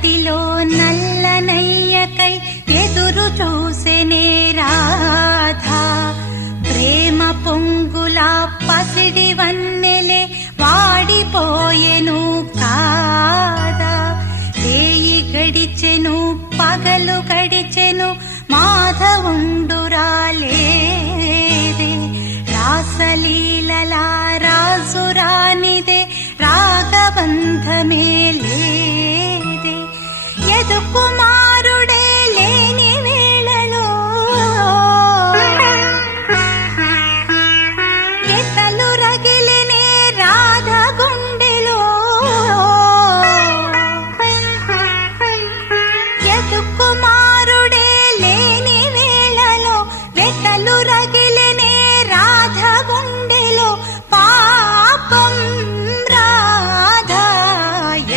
మట్టిలో నల్లనయ్యకై ఎదురు చూసెనే రాధా. ప్రేమ పొంగులా పసిడి వన్నెలే వాడిపోయెను కాదా. రేయి గడిచెను పగలు గడిచెను మాధవుండురాలేదే. రాసలీలలా రాజురానిదే రాగబంధమే